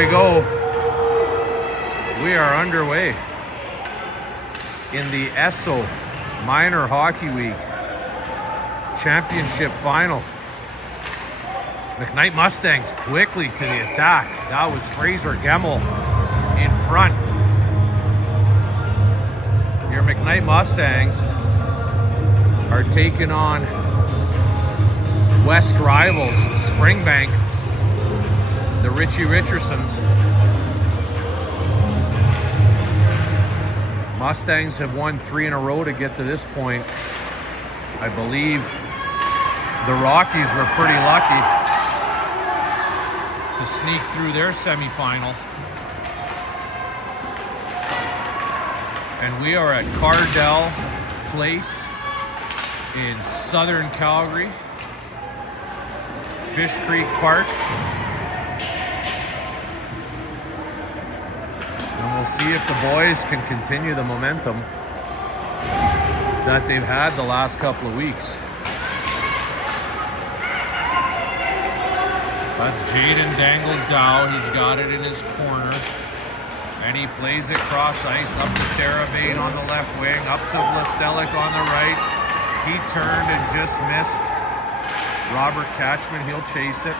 we go. We are underway in the Esso Minor Hockey Week Championship Final. McKnight Mustangs quickly to the attack. That was Fraser Gemmell in front. Your McKnight Mustangs are taking on West rivals Springbank, the Richie Richardsons. Mustangs have won 3 in a row to get to this point. I believe the Rockies were pretty lucky to sneak through their semifinal. And we are at Cardell Place in southern Calgary, Fish Creek Park. And we'll see if the boys can continue the momentum that they've had the last couple of weeks. That's Jaden Dangles-Dow. He's got it in his corner. And he plays it cross ice up to Teravain on the left wing, up to Vlastelik on the right. He turned and just missed Robert Catchman. He'll chase it.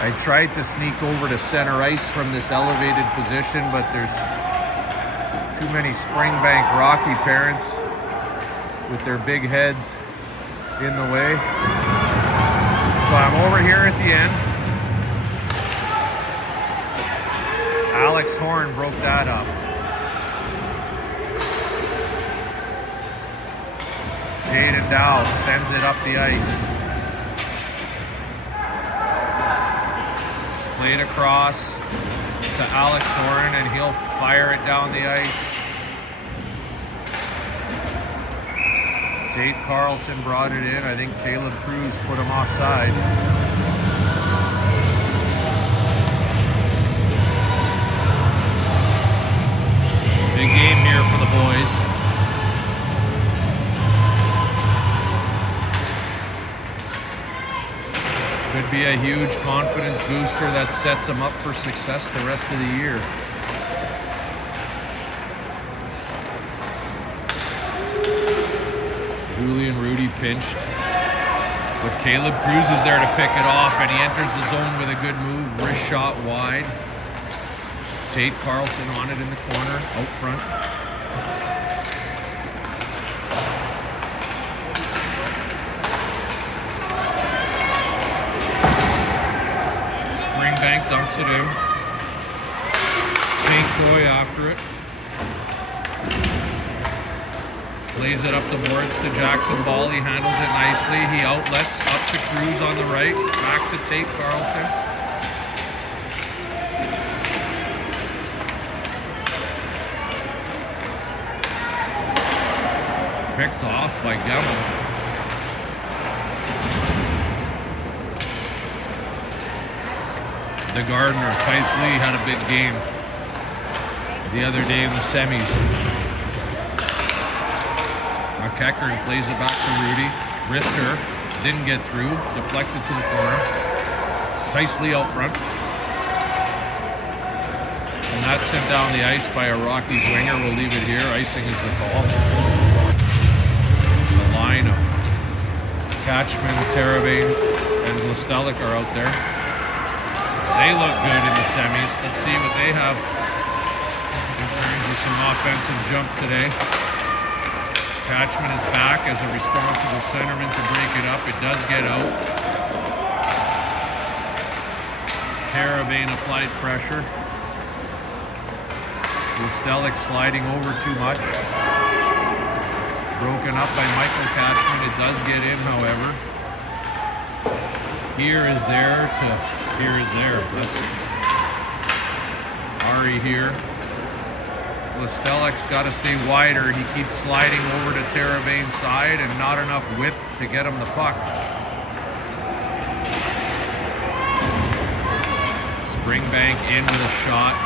I tried to sneak over to center ice from this elevated position, but there's too many Springbank Rocky parents with their big heads in the way. So I'm over here at the end. Alex Horn broke that up. Jaden Dow sends it up the ice. It's played across to Alex Horn and he'll fire it down the ice. Tate Carlson brought it in. I think Caleb Cruz put him offside. Big game here for the boys. Could be a huge confidence booster that sets them up for success the rest of the year. Julian Rudy pinched, but Caleb Cruz is there to pick it off, and he enters the zone with a good move. Wrist shot wide. Tate Carlson on it in the corner, out front. Springbank dumps it in. St. Croix after it. Plays it up the boards to Jackson Ball. He handles it nicely. He outlets up to Cruz on the right. Back to Tate Carlson. Picked off by Gemmell. The Gardner, Tice Lee had a big game the other day in the semis. Keckern plays it back to Rudy. Rister didn't get through. Deflected to the corner. Tice Lee out front. And that's sent down the ice by a Rockies winger. We'll leave it here. Icing is the call. The line of Catchman, Teravain, and Vlastelik are out there. They look good in the semis. Let's see what they have in terms of some offensive jump today. Catchman is back as a responsible centerman to break it up. It does get out. Teravain applied pressure. Vlastelik sliding over too much. Broken up by Michael Catchman. It does get in, however. Here is there to here is there. That's Ari here. Vlastelik's got to stay wider. He keeps sliding over to Teravain's side and not enough width to get him the puck. Springbank in with a shot.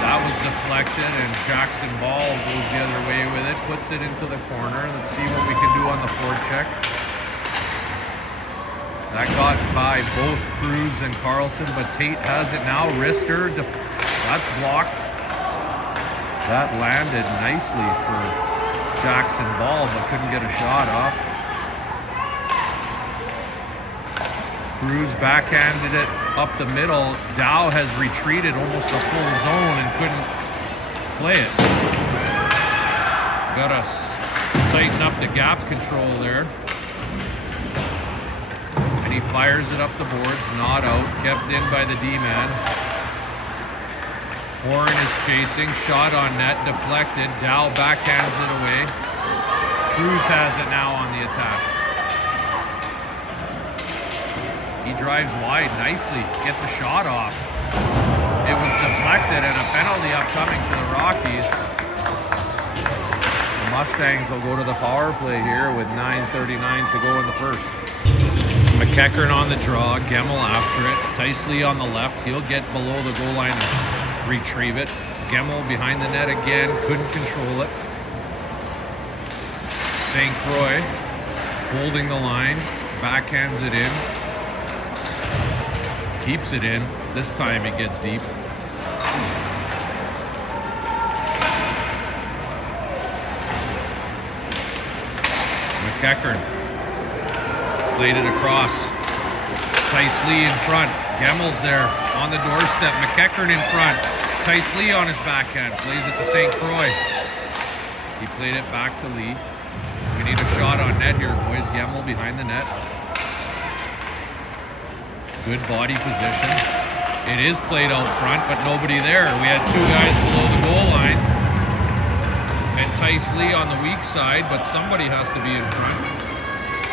That was deflected. deflected, and Jackson Ball goes the other way with it, puts it into the corner. Let's see what we can do on the forecheck. That got by both Cruz and Carlson, but Tate has it now. Wrister, that's blocked. That landed nicely for Jackson Ball, but couldn't get a shot off. Cruz backhanded it up the middle. Dow has retreated almost a full zone and couldn't play it. Got us tighten up the gap control there. And he fires it up the boards, not out, kept in by the D-man. Horn is chasing, shot on net, deflected. Dow backhands it away. Cruz has it now on the attack. He drives wide nicely, gets a shot off. It was deflected and a penalty upcoming to the Rockies. The Mustangs will go to the power play here with 9:39 to go in the first. McKeckern on the draw, Gemmel after it. Ticely on the left, he'll get below the goal line and retrieve it. Gemmel behind the net again, couldn't control it. St. Croix holding the line, backhands it in. Keeps it in. This time it gets deep. McKeckern played it across. Tice Lee in front. Gemmel's there on the doorstep. McKeckern in front. Tice Lee on his backhand. Plays it to St. Croix. He played it back to Lee. We need a shot on net here, boys. Gemmel behind the net. Good body position. It is played out front, but nobody there. We had two guys below the goal line. And Tice Lee on the weak side, but somebody has to be in front.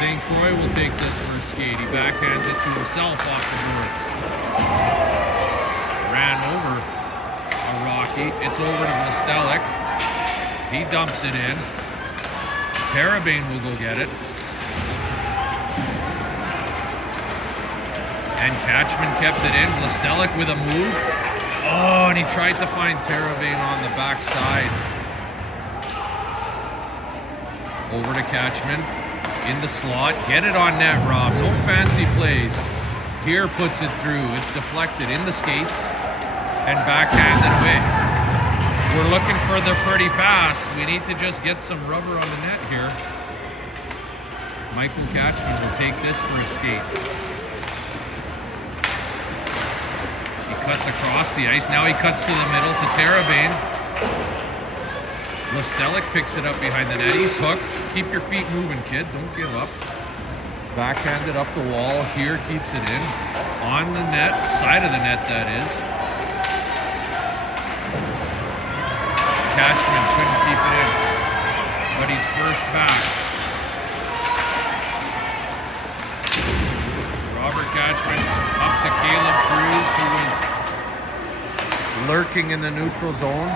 St. Croix will take this for a skate. He backhands it to himself off the boards. Ran over a Rocky. It's over to Vostelic. He dumps it in. Terabane will go get it. And Catchman kept it in. Vlastelic with a move. Oh, and he tried to find Terabane on the backside. Over to Catchman. In the slot. Get it on net, Rob. No fancy plays. Here puts it through. It's deflected in the skates. And backhanded away. We're looking for the pretty pass. We need to just get some rubber on the net here. Michael Catchman will take this for a skate. Cuts across the ice. Now he cuts to the middle to Terabane. Vlastelic picks it up behind the net. He's hooked. Keep your feet moving, kid. Don't give up. Backhanded up the wall. Here keeps it in. On the net. Side of the net, that is. Catchman couldn't keep it in. But he's first back. Robert Catchman up to Caleb Cruz, who was lurking in the neutral zone.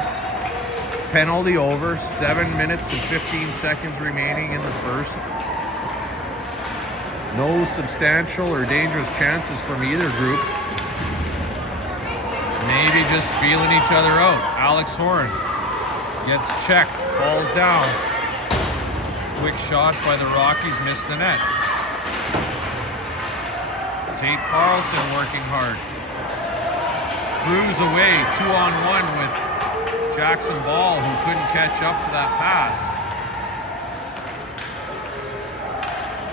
Penalty over. 7 minutes and 15 seconds remaining in the first. No substantial or dangerous chances from either group. Maybe just feeling each other out. Alex Horn gets checked, falls down. Quick shot by the Rockies, missed the net. Tate Carlson working hard. Cruz away, 2-on-1 with Jackson Ball, who couldn't catch up to that pass.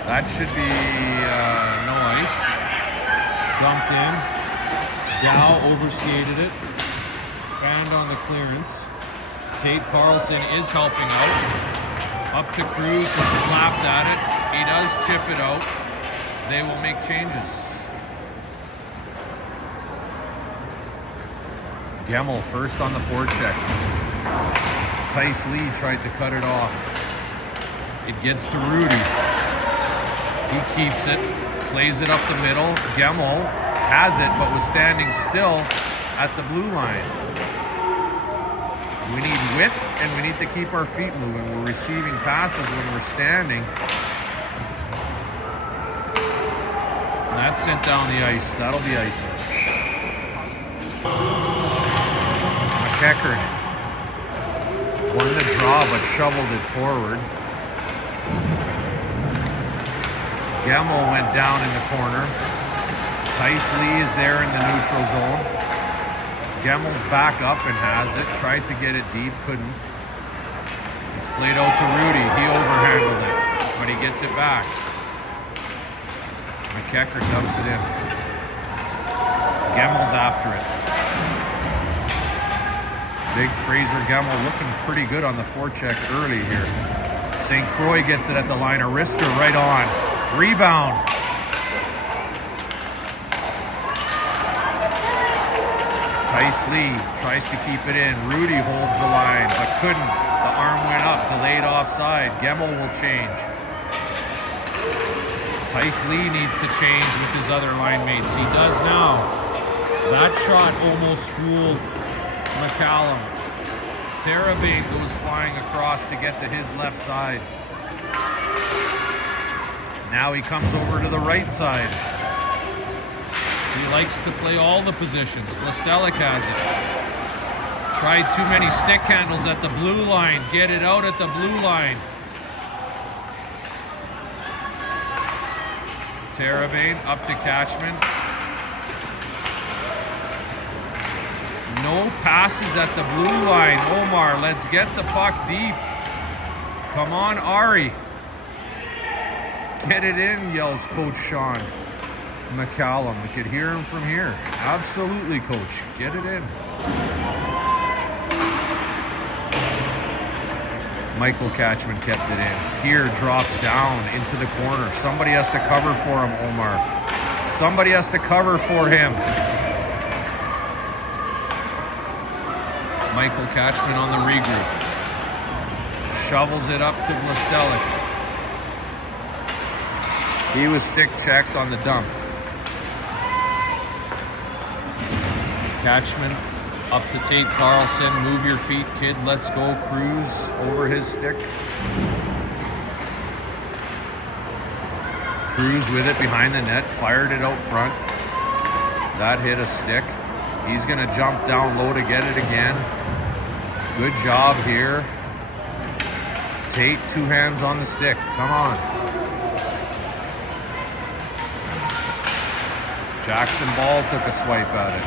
That should be no ice. Dumped in. Dow overskated it. Fanned on the clearance. Tate Carlson is helping out. Up to Cruz, who slapped at it. He does chip it out. They will make changes. Gemmel first on the forecheck. Tice Lee tried to cut it off. It gets to Rudy. He keeps it, plays it up the middle. Gemmel has it, but was standing still at the blue line. We need width, and we need to keep our feet moving. We're receiving passes when we're standing. And that's sent down the ice. That'll be icing. McKeckern Won the draw, but shoveled it forward. Gemmel went down in the corner. Tice Lee is there in the neutral zone. Gemmel's back up and has it. Tried to get it deep, couldn't. It's played out to Rudy. He overhandled it, but he gets it back. McKnight dumps it in. Gemmel's after it. Big Fraser Gemmel looking pretty good on the forecheck early here. St. Croix gets it at the line. A wrister right on. Rebound. Tice Lee tries to keep it in. Rudy holds the line, but couldn't. The arm went up, delayed offside. Gemmel will change. Tice Lee needs to change with his other line mates. He does now. That shot almost fooled McCallum. Terabane goes flying across to get to his left side. Now he comes over to the right side. He likes to play all the positions. Vlastelic has it. Tried too many stick handles at the blue line. Get it out at the blue line. Terabane up to Catchman. No passes at the blue line. Omar, let's get the puck deep. Come on, Ari. Get it in, yells Coach Sean McCallum. We could hear him from here. Absolutely, Coach. Get it in. Michael Catchman kept it in. Here drops down into the corner. Somebody has to cover for him, Omar. Somebody has to cover for him. Michael Catchman on the regroup. Shovels it up to Vlastelic. He was stick checked on the dump. Catchman up to Tate Carlson. Move your feet, kid. Let's go. Cruz over his stick. Cruz with it behind the net. Fired it out front. That hit a stick. He's going to jump down low to get it again. Good job here. Tate, two hands on the stick. Come on. Jackson Ball took a swipe at it.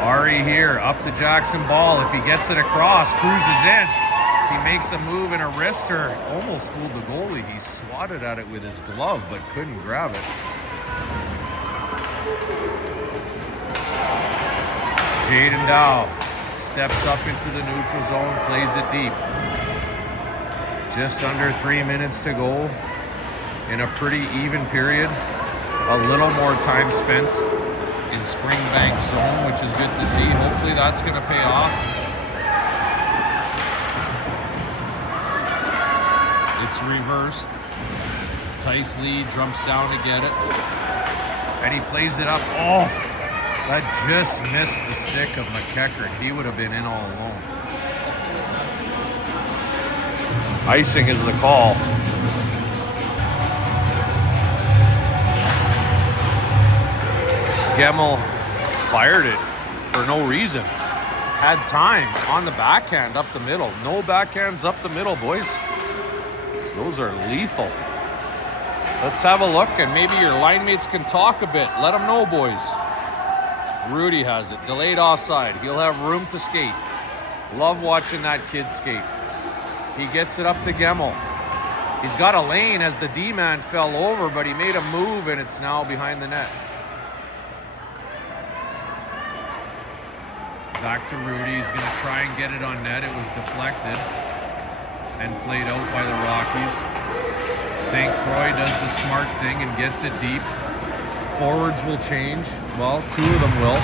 Ari here, up to Jackson Ball. If he gets it across, cruises in. He makes a move and a wrister. Almost fooled the goalie. He swatted at it with his glove, but couldn't grab it. Jaden Dow steps up into the neutral zone, plays it deep. Just under 3 minutes to go in a pretty even period. A little more time spent in Springbank zone, which is good to see. Hopefully that's going to pay off. It's reversed. Tice Lee jumps down to get it. And he plays it up. Oh, that just missed the stick of McKnight. He would have been in all alone. Icing is the call. Gemmel fired it for no reason. Had time on the backhand up the middle. No backhands up the middle, boys. Those are lethal. Let's have a look, and maybe your line mates can talk a bit. Let them know, boys. Rudy has it. Delayed offside. He'll have room to skate. Love watching that kid skate. He gets it up to Gemmel. He's got a lane as the D-man fell over, but he made a move, and it's now behind the net. Back to Rudy. He's going to try and get it on net. It was deflected and played out by the Rockies. St. Croix does the smart thing and gets it deep. Forwards will change. Well, two of them will.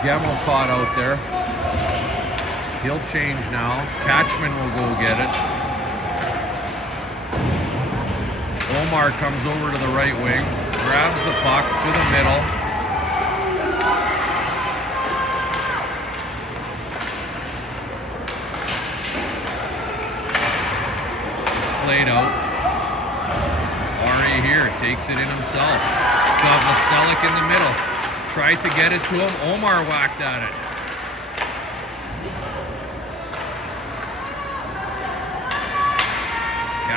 Gemmel caught out there. He'll change now. Catchman will go get it. Omar comes over to the right wing, grabs the puck to the middle. Played out. Ari here takes it in himself. He's got Vlastelic in the middle. Tried to get it to him. Omar whacked at it.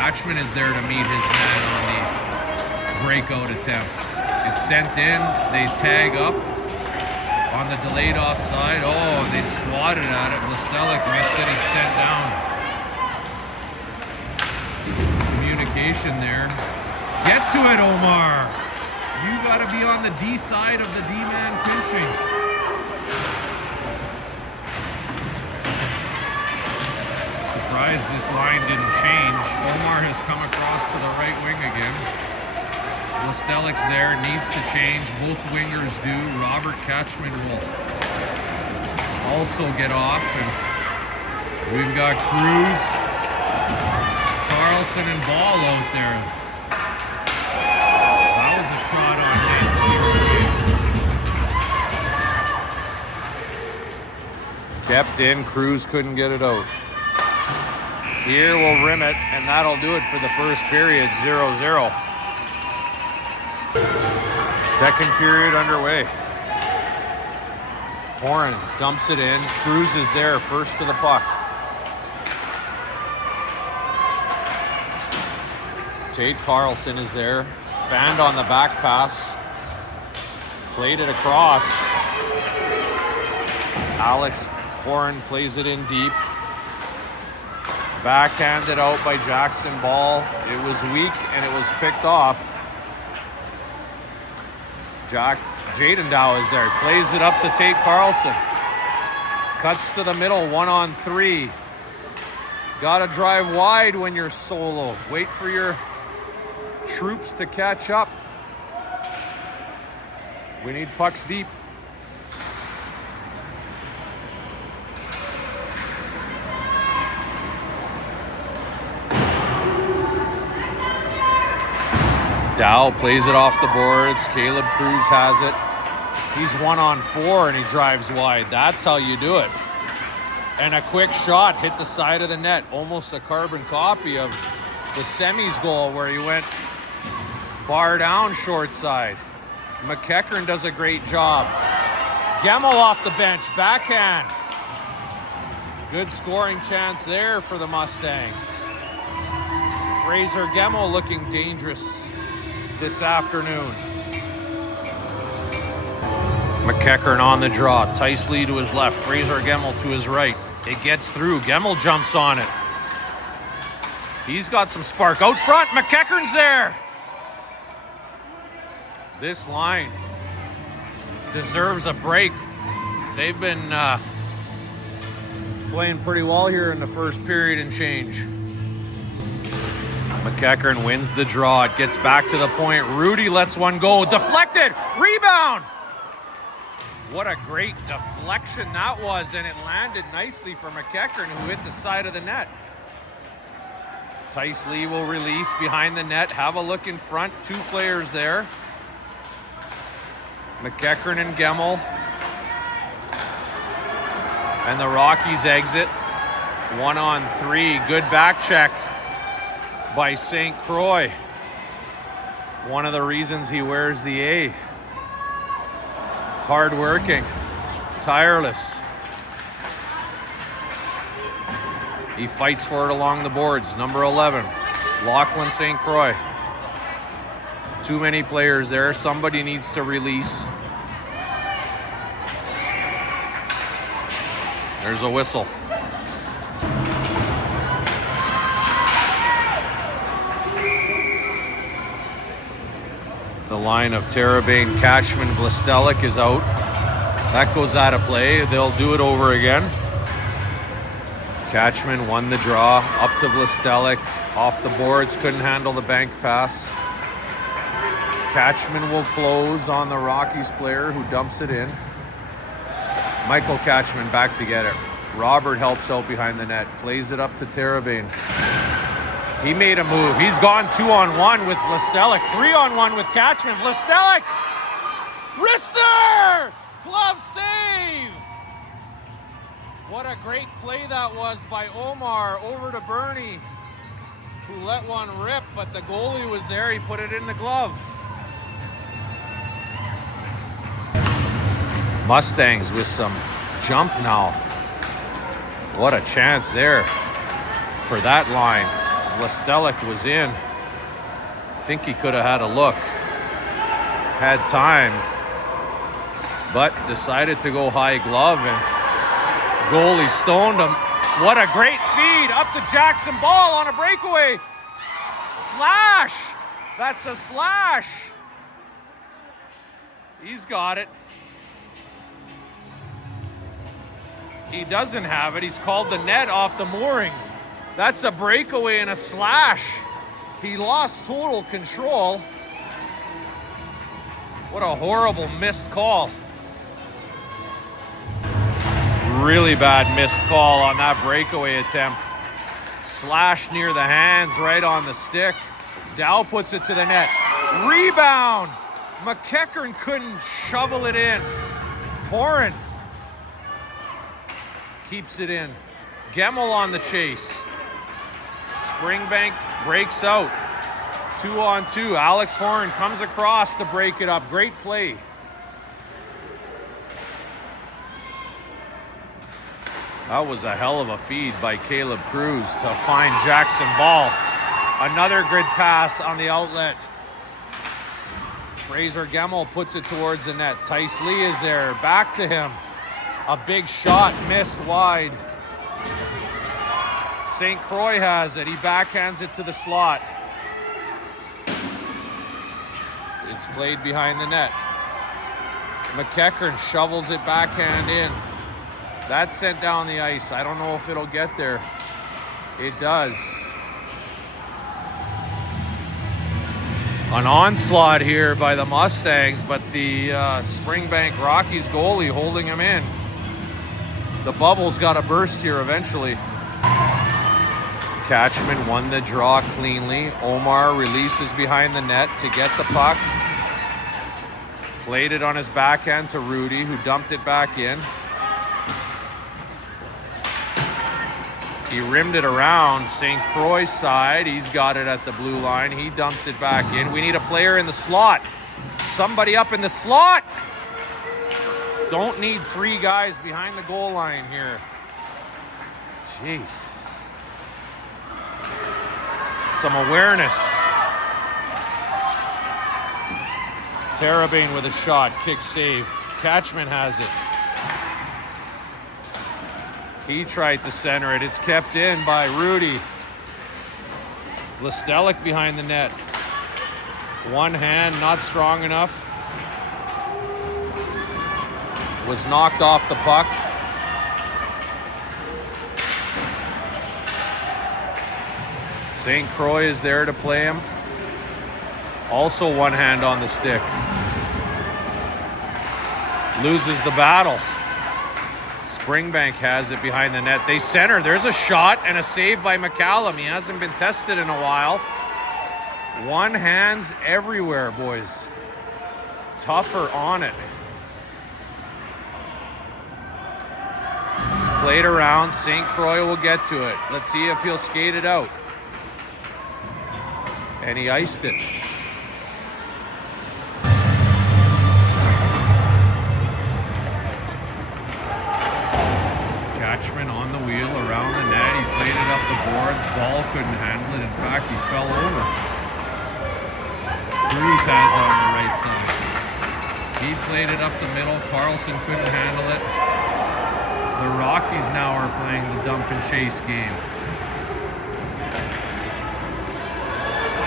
Catchman is there to meet his man on the breakout attempt. It's sent in, they tag up on the delayed offside. Oh, they swatted at it. Blestelik missed it, he's sent down. Communication there. Get to it, Omar. You gotta be on the D side of the D-man pinching. Surprised this line didn't change. Omar has come across to the right wing again. Blestelik's there, needs to change. Both wingers do. Robert Catchman will also get off. And we've got Cruz, Carlson, and Ball out there. That was a shot on Nancy. Kept in, Cruz couldn't get it out. Here we'll rim it, and that'll do it for the first period, 0-0. Second period underway. Horan dumps it in. Cruz is there, first to the puck. Tate Carlson is there. Fanned on the back pass. Played it across. Alex Horan plays it in deep. Backhanded out by Jackson Ball. It was weak and it was picked off. Jaden Dow is there. Plays it up to Tate Carlson. Cuts to the middle, 1-on-3. Gotta drive wide when you're solo. Wait for your troops to catch up. We need pucks deep. Dow plays it off the boards. Caleb Cruz has it. He's 1-on-4 and he drives wide. That's how you do it. And a quick shot hit the side of the net. Almost a carbon copy of the semis goal where he went bar down short side. McEachern does a great job. Gemmell off the bench, backhand. Good scoring chance there for the Mustangs. Fraser Gemmell looking dangerous this afternoon. McEachern on the draw. Tice Lee to his left. Fraser Gemmell to his right. It gets through. Gemmell jumps on it. He's got some spark. Out front, McEachern's there. This line deserves a break. They've been playing pretty well here in the first period and change. McEachern wins the draw. It gets back to the point. Rudy lets one go. Deflected. Rebound. What a great deflection that was, and it landed nicely for McEachern, who hit the side of the net. Tice Lee will release behind the net. Have a look in front. Two players there. McEachern and Gemmell. And the Rockies exit. 1-on-3. Good back check by St. Croix. One of the reasons he wears the A. Hard-working, tireless. He fights for it along the boards. Number 11, Lachlan St. Croix. Too many players there. Somebody needs to release. There's a whistle. The line of Terabane, Catchman, Blestelik is out. That goes out of play. They'll do it over again. Catchman won the draw. Up to Blestelik. Off the boards. Couldn't handle the bank pass. Catchman will close on the Rockies player who dumps it in. Michael Catchman back to get it. Robert helps out behind the net. Plays it up to Terabane. He made a move. He's gone 2-on-1 with Blestelik. 3-on-1 with Catchman. Blestelik! Wrister! Glove save! What a great play that was by Omar over to Bernie, who let one rip, but the goalie was there. He put it in the glove. Mustangs with some jump now. What a chance there for that line. Listelic was in. I think he could have had a look. Had time. But decided to go high glove, and goalie stoned him. What a great feed up to Jackson Ball on a breakaway. Slash. That's a slash. He's got it. He doesn't have it. He's called the net off the moorings. That's a breakaway and a slash. He lost total control. What a horrible missed call. Really bad missed call on that breakaway attempt. Slash near the hands, right on the stick. Dow puts it to the net. Rebound! McKeckern couldn't shovel it in. Horan keeps it in. Gemmel on the chase. Springbank breaks out. 2-on-2. Alex Horan comes across to break it up. Great play. That was a hell of a feed by Caleb Cruz to find Jackson Ball. Another grid pass on the outlet. Fraser Gemmel puts it towards the net. Tice Lee is there. Back to him. A big shot missed wide. St. Croix has it. He backhands it to the slot. It's played behind the net. McKeckern shovels it backhand in. That's sent down the ice. I don't know if it'll get there. It does. An onslaught here by the Mustangs, but the Springbank Rockies goalie holding him in. The bubble's got to burst here eventually. Catchman won the draw cleanly. Omar releases behind the net to get the puck. Played it on his backhand to Rudy, who dumped it back in. He rimmed it around St. Croix's side. He's got it at the blue line. He dumps it back in. We need a player in the slot. Somebody up in the slot. Don't need three guys behind the goal line here. Jeez. Some awareness. Terabane with a shot. Kick save. Catchman has it. He tried to center it. It's kept in by Rudy. Listelic behind the net. One hand, not strong enough. Was knocked off the puck. St. Croix is there to play him. Also one hand on the stick. Loses the battle. Springbank has it behind the net. They center. There's a shot and a save by McCallum. He hasn't been tested in a while. One hand's everywhere, boys. Tougher on it. It's played around. St. Croix will get to it. Let's see if he'll skate it out. And he iced it. Catchman on the wheel around the net. He played it up the boards. Ball couldn't handle it. In fact, he fell over. Cruz has it on the right side. He played it up the middle. Carlson couldn't handle it. The Rockies now are playing the dump and chase game.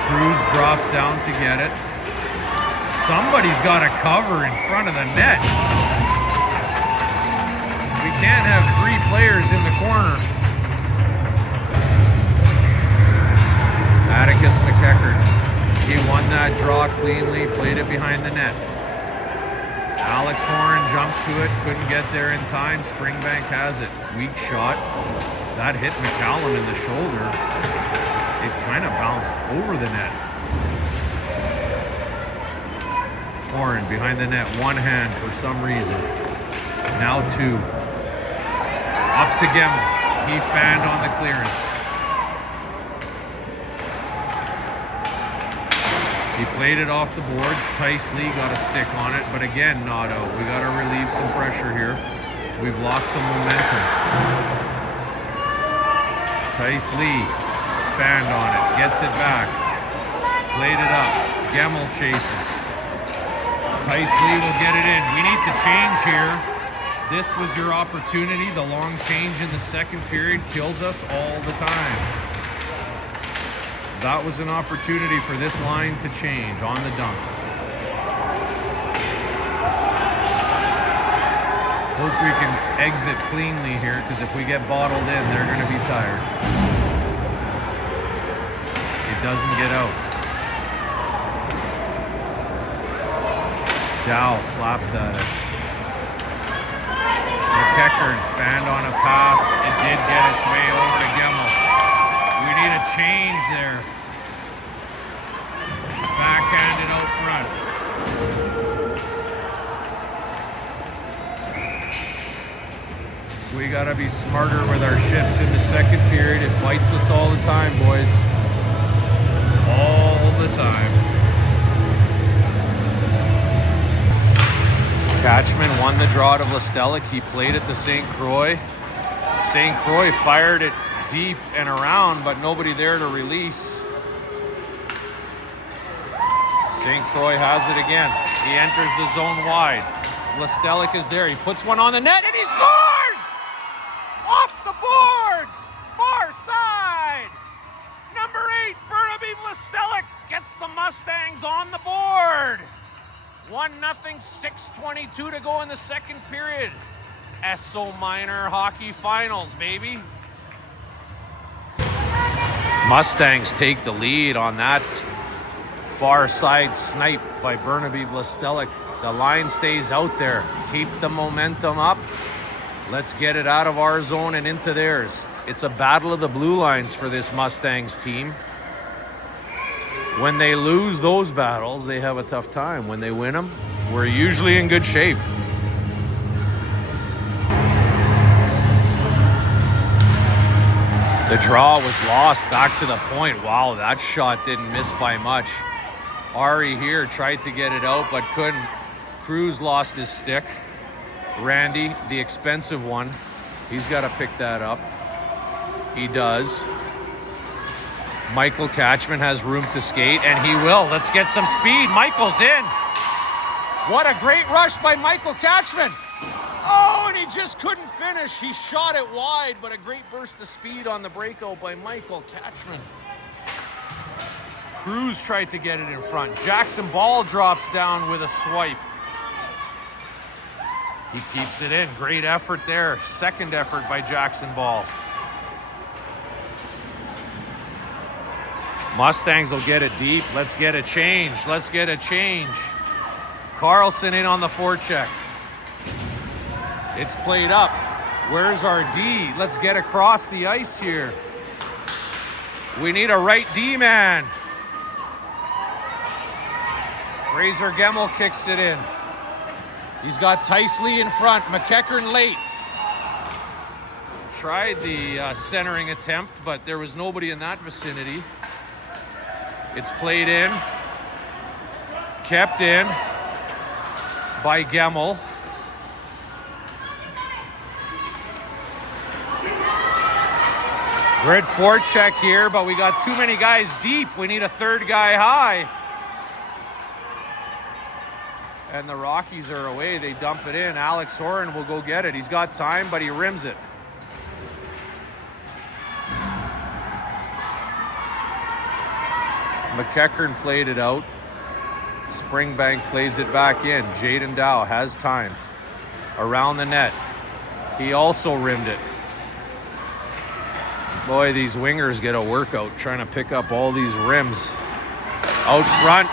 Cruz drops down to get it. Somebody's got a cover in front of the net. We can't have three players in the corner. Atticus McKeckern. He won that draw cleanly, played it behind the net. Alex Horan jumps to it, couldn't get there in time. Springbank has it. Weak shot. That hit McCallum in the shoulder. It kind of bounced over the net. Horan behind the net, one hand for some reason. Now two. Up to Gemmel. He fanned on the clearance. He played it off the boards. Tice Lee got a stick on it, but again, not out. We got to relieve some pressure here. We've lost some momentum. Tice Lee fanned on it, gets it back, played it up, Gemmel chases. Ticely will get it in. We need to change here. This was your opportunity. The long change in the second period kills us all the time. That was an opportunity for this line to change on the dump. Hope we can exit cleanly here, because if we get bottled in, they're going to be tired. It doesn't get out. Dow slaps at it. McKnight fanned on a pass. It did get its way over to Gemmel. We need a change there. Backhanded out front. We gotta be smarter with our shifts in the second period. It bites us all the time, boys. All the time. Catchman won the draw to Vlastelik. He played it to St. Croix. St. Croix fired it deep and around, but nobody there to release. St. Croix has it again. He enters the zone wide. Vlastelik is there. He puts one on the net and he scores! Off the boards! Far side! Number 8, Burnaby Vlastelik gets the Mustangs on the board. 1-0, 6:22 to go in the second period. Esso Minor Hockey Finals, baby. Mustangs take the lead on that far side snipe by Burnaby Vlastelik. The line stays out there. Keep the momentum up. Let's get it out of our zone and into theirs. It's a battle of the blue lines for this Mustangs team. When they lose those battles, they have a tough time. When they win them, we're usually in good shape. The draw was lost back to the point. Wow, that shot didn't miss by much. Ari here tried to get it out, but couldn't. Cruz lost his stick. Randy, the expensive one, he's got to pick that up. He does. Michael Catchman has room to skate, and he will. Let's get some speed. Michael's in. What a great rush by Michael Catchman. Oh, and he just couldn't finish. He shot it wide, but a great burst of speed on the breakout by Michael Catchman. Cruz tried to get it in front. Jackson Ball drops down with a swipe. He keeps it in. Great effort there. Second effort by Jackson Ball. Mustangs will get it deep. Let's get a change. Let's get a change. Carlson in on the forecheck. It's played up. Where's our D? Let's get across the ice here. We need a right D man. Fraser Gemmel kicks it in. He's got Ticely in front. McKnight late. Tried the centering attempt, but there was nobody in that vicinity. It's played in. Kept in by Gemmel. We're at forecheck here, but we got too many guys deep. We need a third guy high. And the Rockies are away. They dump it in. Alex Horan will go get it. He's got time, but he rims it. McKnight played it out. Springbank plays it back in. Jaden Dow has time. Around the net. He also rimmed it. Boy, these wingers get a workout trying to pick up all these rims. Out front.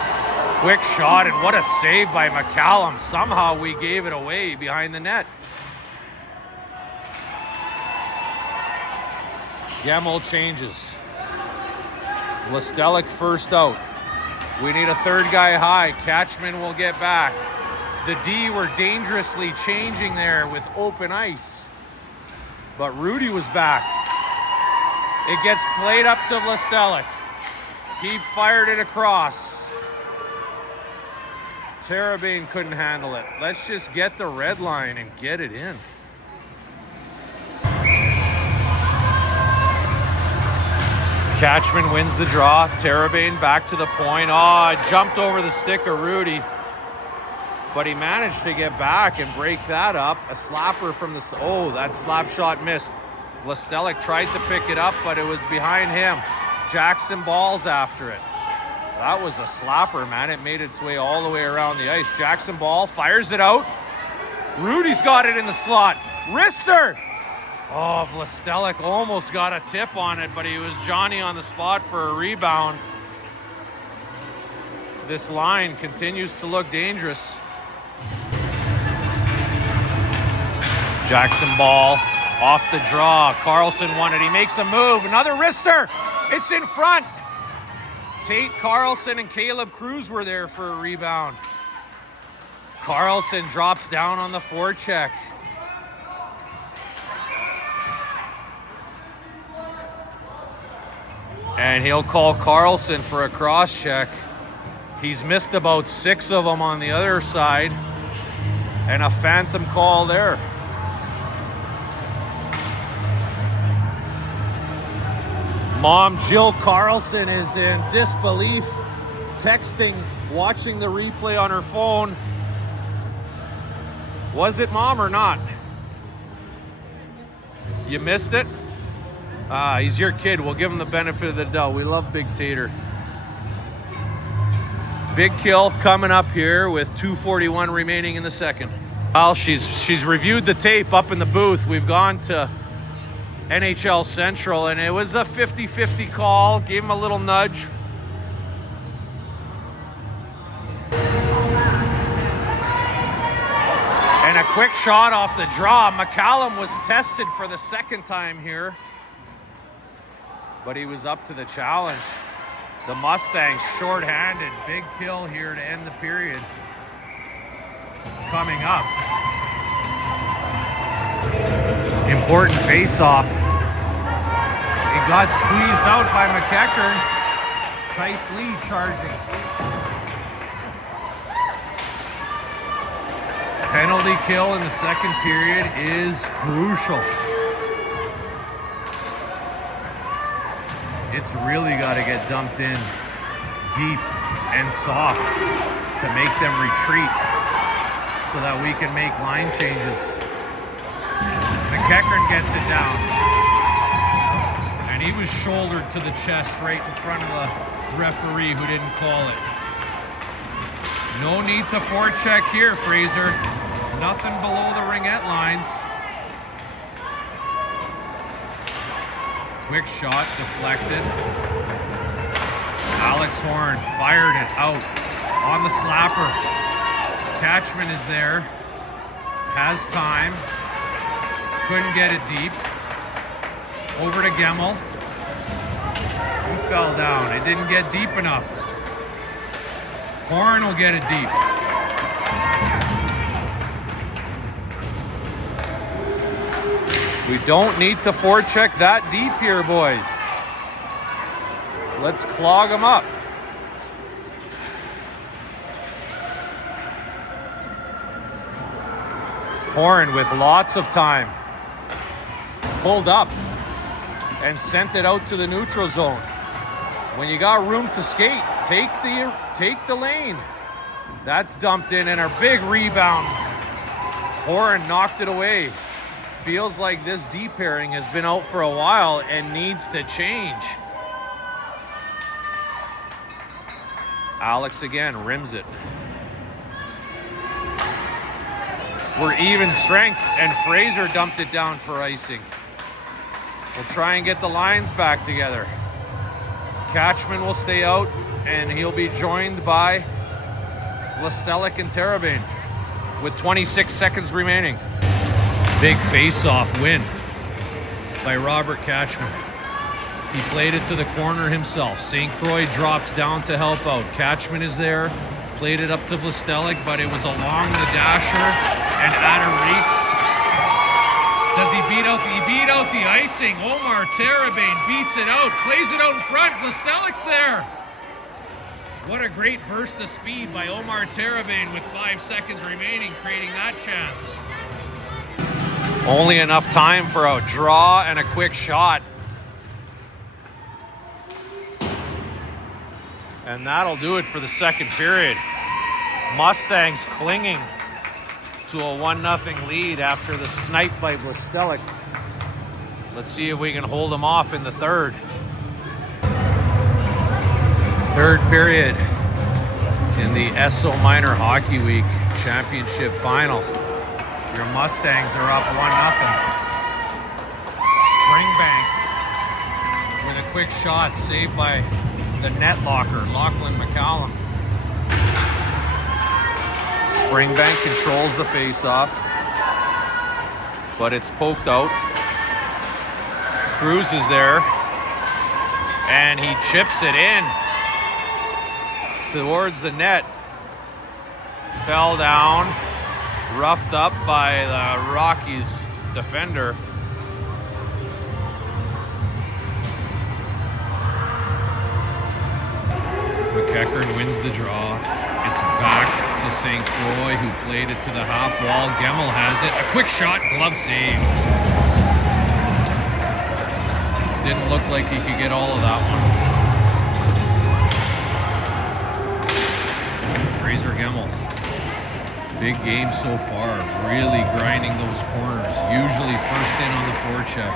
Quick shot, and what a save by McCallum. Somehow we gave it away behind the net. Gemmel changes. Vlastelik first out. We need a third guy high. Catchman will get back. The D were dangerously changing there with open ice. But Rudy was back. It gets played up to Vlastelik. He fired it across. Terabane couldn't handle it. Let's just get the red line and get it in. Catchman wins the draw. Terabane back to the point. Oh, jumped over the stick of Rudy. But he managed to get back and break that up. A slapper from the... Oh, that slap shot missed. Vlastelic tried to pick it up, but it was behind him. Jackson Ball's after it. That was a slapper, man. It made its way all the way around the ice. Jackson Ball fires it out. Rudy's got it in the slot. Wrister! Oh, Vlastelic almost got a tip on it, but he was Johnny on the spot for a rebound. This line continues to look dangerous. Jackson Ball off the draw. Carlson won it. He makes a move. Another wrister. It's in front. Tate Carlson and Caleb Cruz were there for a rebound. Carlson drops down on the forecheck. And he'll call Carlson for a cross check. He's missed about 6 of them on the other side. And a phantom call there. Mom Jill Carlson is in disbelief, texting, watching the replay on her phone. Was it Mom or not? You missed it? He's your kid. We'll give him the benefit of the doubt. We love Big Tater. Big kill coming up here with 2:41 remaining in the second. Well, she's reviewed the tape up in the booth. We've gone to NHL Central, and it was a 50-50 call. Gave him a little nudge. And a quick shot off the draw. McCallum was tested for the second time here, but he was up to the challenge. The Mustangs short-handed. Big kill here to end the period. Coming up. Important face-off. He got squeezed out by McEachern. Tice Lee charging. Penalty kill in the second period is crucial. It's really got to get dumped in deep and soft to make them retreat so that we can make line changes. McEachern gets it down. And he was shouldered to the chest right in front of the referee who didn't call it. No need to forecheck here, Fraser. Nothing below the ringette lines. Quick shot deflected. Alex Horn fired it out on the slapper. Catchman is there. Has time. Couldn't get it deep. Over to Gemmel. He fell down. It didn't get deep enough. Horn will get it deep. We don't need to forecheck that deep here, boys. Let's clog them up. Horn with lots of time. Pulled up and sent it out to the neutral zone. When you got room to skate, take the lane. That's dumped in, and a big rebound. Horn knocked it away. Feels like this deep pairing has been out for a while and needs to change. Alex again rims it. We're even strength, and Fraser dumped it down for icing. We'll try and get the lines back together. Catchman will stay out, and he'll be joined by Vlastelic and Terabane with 26 seconds remaining. Big face-off win by Robert Catchman. He played it to the corner himself. St. Croix drops down to help out. Catchman is there, played it up to Vlastelic, but it was along the dasher and out of reach. Does he beat out the icing? Omar Terabane beats it out, plays it out in front. Vlastelic's there. What a great burst of speed by Omar Terabane with 5 seconds remaining, creating that chance. Only enough time for a draw and a quick shot. And that'll do it for the second period. Mustangs clinging to a 1-0 lead after the snipe by Blastelic. Let's see if we can hold them off in the third. Third period in the Esso Minor Hockey Week Championship Final. Your Mustangs are up 1-0. Springbank with a quick shot saved by the net locker, Lachlan McCallum. Springbank controls the face-off, but it's poked out. Cruz is there, and he chips it in towards the net. Fell down, roughed up by the Rockies defender. McKnight wins the draw. It's back to St. Croix, who played it to the half wall. Gemmel has it. A quick shot, glove save. Didn't look like he could get all of that one. Fraser Gemmel. Big game so far. Really grinding those corners. Usually first in on the forecheck.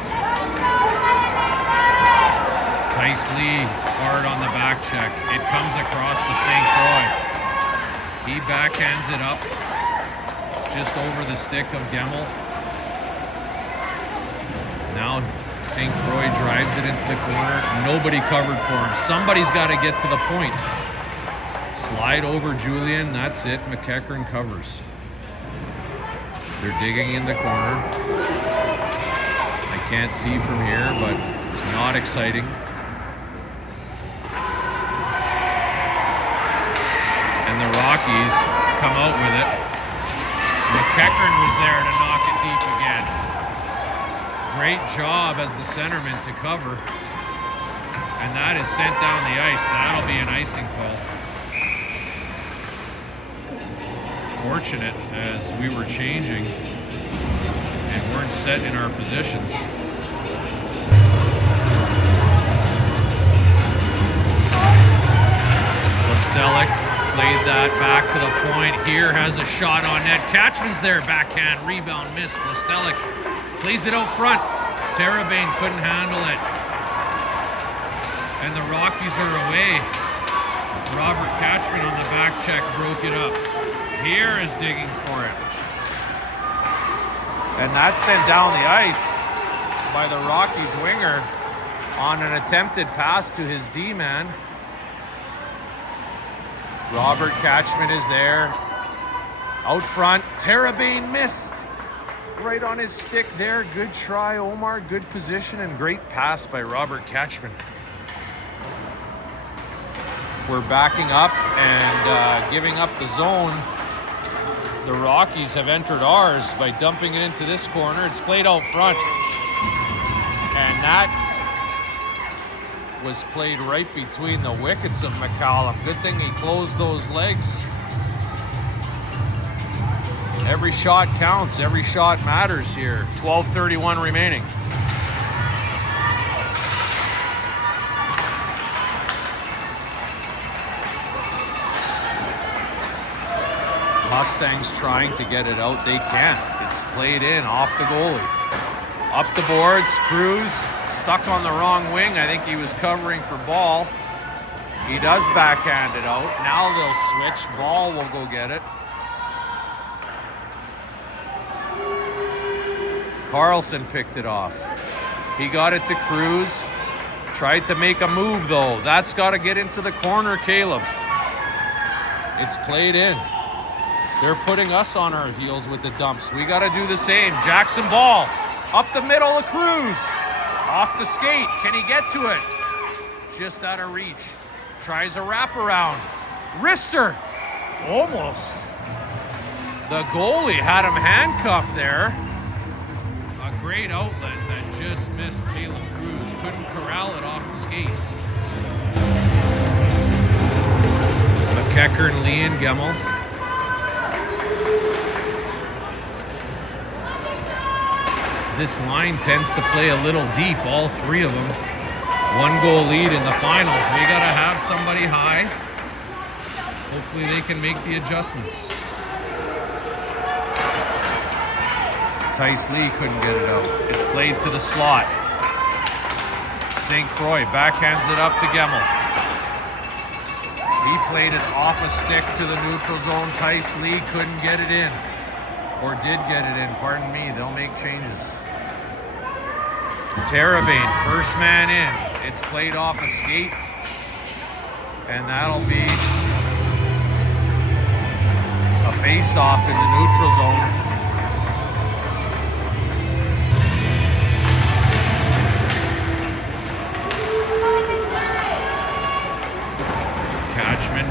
Tice Lee hard on the back check. It comes across to St. Croix. He backhands it up just over the stick of Gemmel. Now St. Croix drives it into the corner. Nobody covered for him. Somebody's got to get to the point. Slide over Julian. That's it. McKnight covers. They're digging in the corner. I can't see from here, but it's not exciting. And the Rockies come out with it. McKnight was there to knock it deep again. Great job as the centerman to cover. And that is sent down the ice. That'll be an icing call. Fortunate as we were changing and weren't set in our positions. Blastelic played that back to the point. Here has a shot on net. Catchman's there, backhand, rebound, missed. Blastelic plays it out front. Terabane couldn't handle it. And the Rockies are away. Robert Catchman on the back check broke it up. Here is digging for it. And that's sent down the ice by the Rockies winger on an attempted pass to his D-man. Robert Catchman is there. Out front, Terabane missed. Right on his stick there. Good try, Omar. Good position and great pass by Robert Catchman. We're backing up and giving up the zone. The Rockies have entered ours by dumping it into this corner. It's played out front. And that was played right between the wickets of McCallum. Good thing he closed those legs. Every shot counts. Every shot matters here. 12:31 remaining. Mustangs trying to get it out. They can't. It's played in off the goalie. Up the boards. Cruz stuck on the wrong wing. I think he was covering for Ball. He does backhand it out. Now they'll switch. Ball will go get it. Carlson picked it off. He got it to Cruz. Tried to make a move though. That's got to get into the corner, Caleb. It's played in. They're putting us on our heels with the dumps. We got to do the same. Jackson Ball up the middle of Cruz. Off the skate. Can he get to it? Just out of reach. Tries a wraparound. Wrister. Almost. The goalie had him handcuffed there. A great outlet that just missed Caleb Cruz. Couldn't corral it off the skate. McKnight, Lee, and Gemmel. This line tends to play a little deep, all three of them. 1-goal lead in the finals. We got to have somebody high. Hopefully they can make the adjustments. Tice Lee couldn't get it out. It's played to the slot. St. Croix backhands it up to Gemmel. He played it off a stick to the neutral zone. Tice Lee couldn't get it in. Or did get it in, pardon me. They'll make changes. Terabane, first man in. It's played off a skate. And that'll be a face-off in the neutral zone.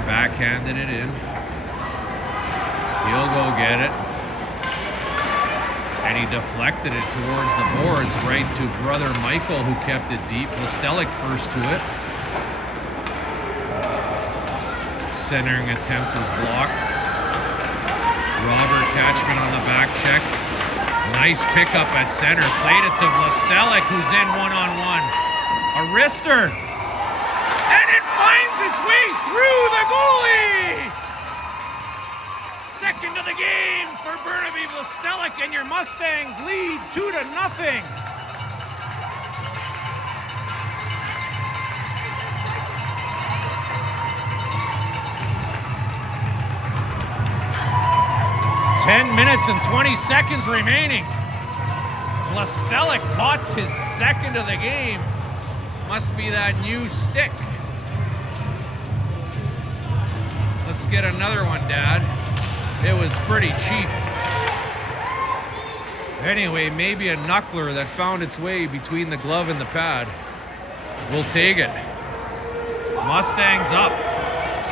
Backhanded it in. He'll go get it. And he deflected it towards the boards, right to brother Michael, who kept it deep. Listelic first to it. Centering attempt was blocked. Robert Catchman on the back check. Nice pickup at center. Played it to Listelic, who's in one-on-one. A wrister. Finds its way through the goalie! Second of the game for Burnaby Listelic, and your Mustangs lead 2-0. Ten minutes and 20 seconds remaining. Listelic pots his second of the game. Must be that new stick. Let's get another one, Dad. It was pretty cheap. Anyway, maybe a knuckler that found its way between the glove and the pad. We'll take it. Mustangs up.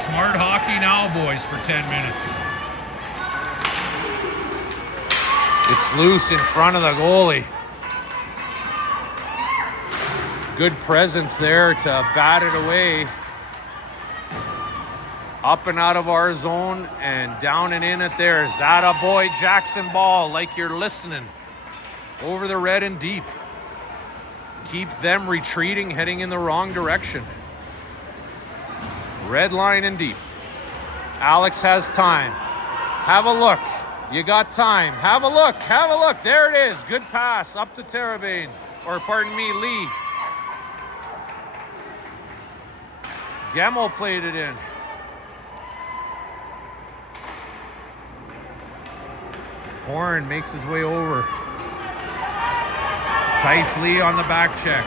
Smart hockey now, boys, for 10 minutes. It's loose in front of the goalie. Good presence there to bat it away. Up and out of our zone and down and in at theirs. Atta boy, Jackson Ball, like you're listening. Over the red and deep. Keep them retreating, heading in the wrong direction. Red line and deep. Alex has time. Have a look. You got time. Have a look. Have a look. There it is. Good pass up to Terabane. Or pardon me, Lee. Gemmel played it in. Horn makes his way over. Tice Lee on the back check.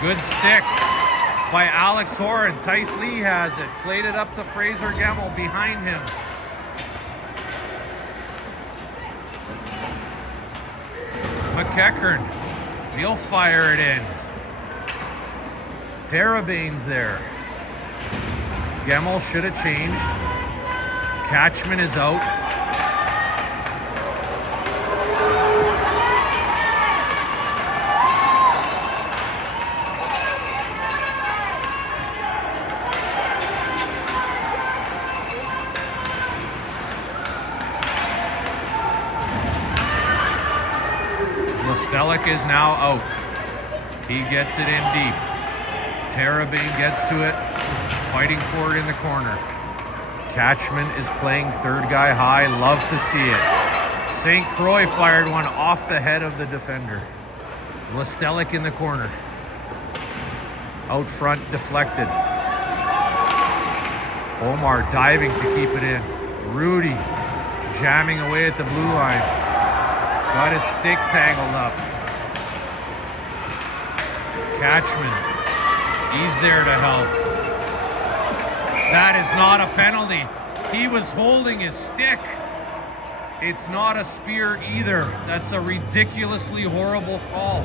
Good stick by Alex Horn. Tice Lee has it. Played it up to Fraser Gemmel behind him. McKeckern. He'll fire it in. Terabane's there. Gemmel should have changed. Catchman is out. Listelic is now out. He gets it in deep. Terabane gets to it, fighting for it in the corner. Catchman is playing third guy high. Love to see it. St. Croix fired one off the head of the defender. Listelic in the corner. Out front, deflected. Omar diving to keep it in. Rudy jamming away at the blue line. Got his stick tangled up. Catchman, he's there to help. That is not a penalty. He was holding his stick. It's not a spear either. That's a ridiculously horrible call.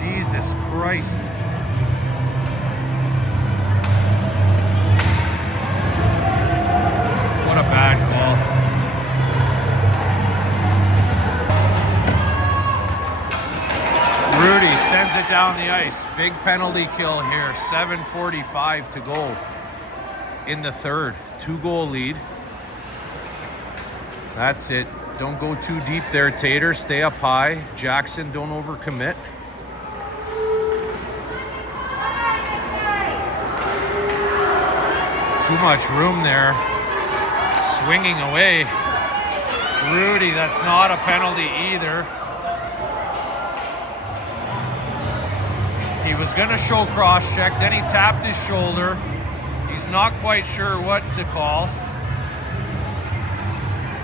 Jesus Christ. What a bad call. Rudy sends it down the ice. Big penalty kill here. 7:45 to go in the third. 2-goal lead. That's it. Don't go too deep there, Tater. Stay up high. Jackson, don't overcommit. Too much room there. Swinging away. Rudy, that's not a penalty either. He was gonna show cross-check, then he tapped his shoulder. He's not quite sure what to call.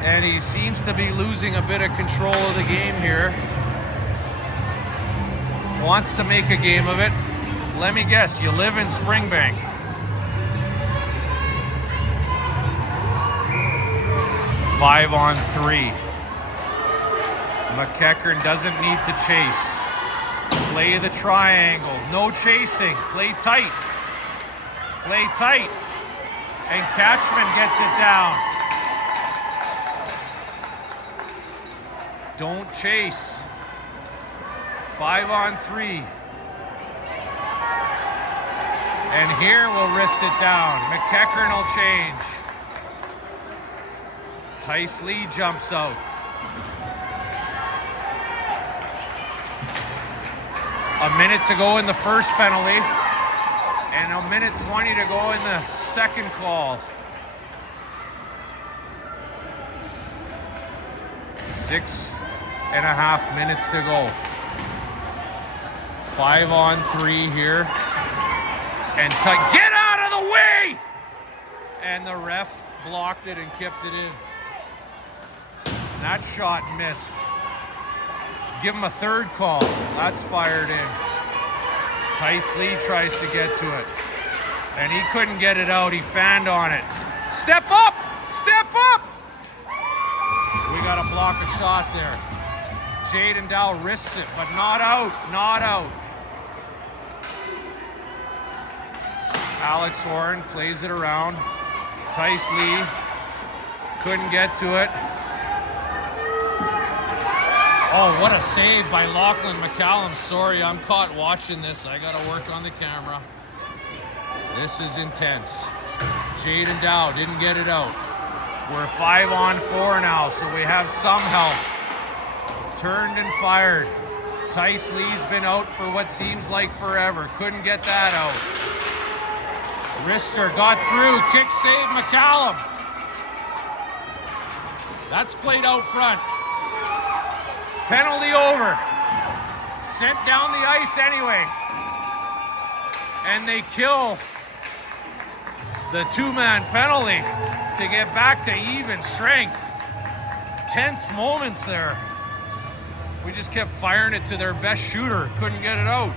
And he seems to be losing a bit of control of the game here. Wants to make a game of it. Let me guess, you live in Springbank. Five on three. McKnight doesn't need to chase. Play the triangle. No chasing. Play tight. Play tight. And Catchman gets it down. Don't chase. 5 on 3. And here we'll wrist it down. McKnight will change. Tice Lee jumps out. A minute to go in the first penalty. And a minute 20 to go in the second call. 6.5 minutes to go. 5 on 3 here. And get out of the way! And the ref blocked it and kept it in. That shot missed. Give him a third call. That's fired in. Tice Lee tries to get to it. And he couldn't get it out. He fanned on it. Step up! Step up! We got to block a shot there. Jaden Dow risks it, but not out. Not out. Alex Horn plays it around. Tice Lee couldn't get to it. Oh, what a save by Lachlan McCallum. Sorry, I'm caught watching this. I got to work on the camera. This is intense. Jaden Dow didn't get it out. We're 5 on 4 now, so we have some help. Turned and fired. Tice Lee's been out for what seems like forever. Couldn't get that out. Rister got through. Kick save McCallum. That's played out front. Penalty over. Sent down the ice anyway. And they kill the two-man penalty to get back to even strength. Tense moments there. We just kept firing it to their best shooter. Couldn't get it out.